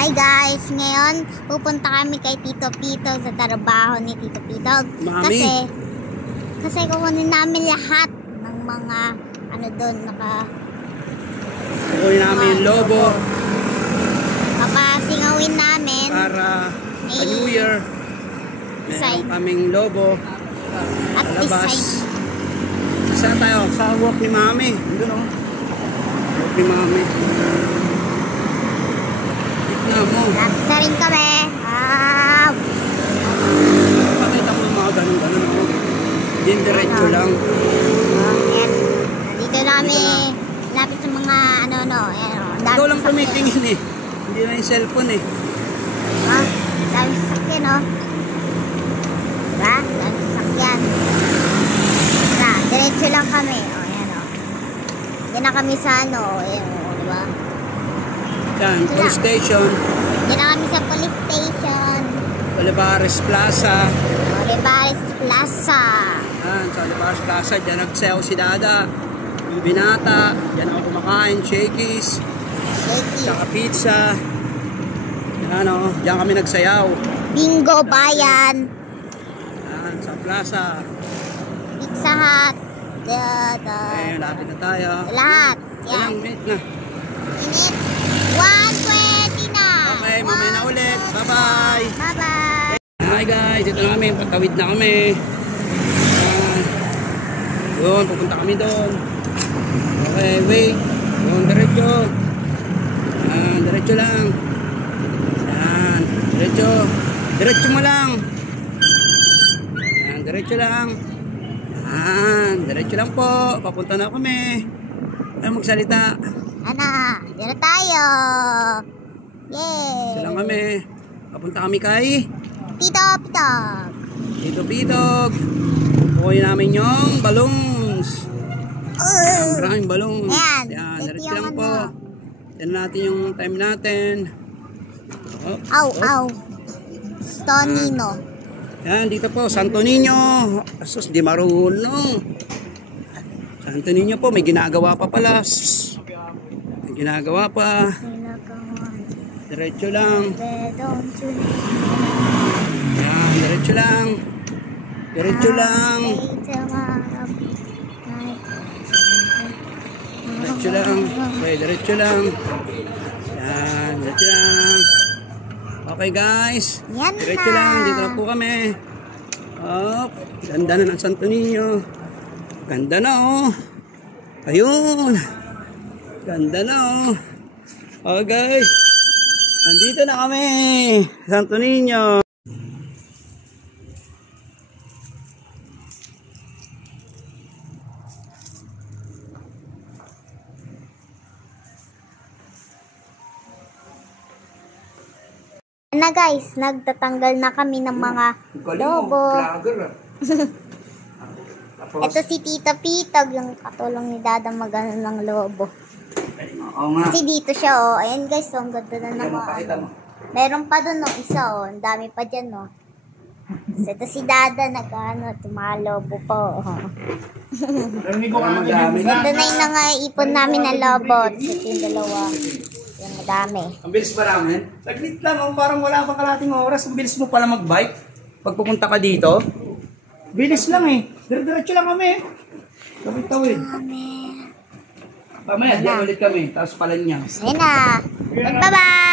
Hi guys! Ngayon, pupunta kami kay Tito Pito sa trabaho ni Tito Pito. Mami. Kasi kukunin namin lahat ng mga ano doon, kukunin namin yung lobo. Papasingawin namin. Para sa New Year. Meron kaming lobo. At labas. Isa tayo sa walk ni Mami. Doon o. Walk ni Mami. Lapit na rin kami. Pakita mo mga ganun-ganun ako. Hindi diretso lang. Ayan. Dito namin lapit sa mga ano. Ikaw lang tumitingin eh. Hindi na yung cellphone eh. Dami sasakyan o. Diba? Dami sasakyan. Diretso lang kami. Ayan o. Diyan na kami sa ano. Ayan o. Diba? Yan, police station. Diyan na kami sa police station. Olivares Plaza. Olivares Plaza. Yan, sa Olivares Plaza. Diyan nagsayaw si Dada. Yung binata. Diyan ako kumakain. Shakies. Tsaka pizza. Yan o. Diyan kami nagsayaw. Bingo Bayan. Yan, sa plaza. Pizza Hut. Ayun, lapit na tayo. Lahat. Yan. Ilang minute na. Minute. 1:20 na. Okay, mamaya na ulit. Bye-bye. Bye-bye. Hi guys, ito na kami. Patawid na kami. Doon, pupunta kami doon. Okay, wait. Doon, diretso. Diretso lang. Yan, diretso. Diretso mo lang. Yan, diretso lang. Yan, diretso lang po. Papunta na kami. Ayaw magsalita. Dito tayo. Yay. Ito lang kami. Papunta kami kay Tito Pitog. Tito Pitog. Kukunin namin yung balloons. Maraming balloons. Ayan. Yan, diretso lang po. Yan natin yung time natin. Aw. Stonino. Yan, dito po, Santo Niño. Asus, di marunong. Santo Niño po, may ginagawa pa pala. May ginagawa pa. Diretso lang. Yan, diretso lang. Diretso lang. Diretso lang. Okay, diretso lang. Yan, diretso lang. Okay guys. Diretso lang. Dito na po kami. Ganda na ng Santo Niño. Ganda na oh. Ayun. Ganda na oh. Okay guys. Nandito na kami. Santo Niño. Na guys, nagtatanggal na kami ng mga lobo. Ito si Tita Pitog, yung katulong ni Dada magano ng lobo. Kasi dito siya oh. Ayan guys, oh, ang ganda na ng mga meron pa doon oh, isa oh. Ang dami pa dyan oh. So, ito si Dada tumalobo po oh. Ito na yung nangaipon namin ng lobo. Ito yung dalawa. Yung madami. Ang bilis ba namin? Saglit lang, oh, parang wala pang kalating oras. Ang bilis mo pala mag-bike pag pupunta ka dito. Bilis lang eh. Diretso lang kami. Tawid-tawid. Mamaya, diyan ulit kami. Tapos pala niya. Ayun na. Bye-bye!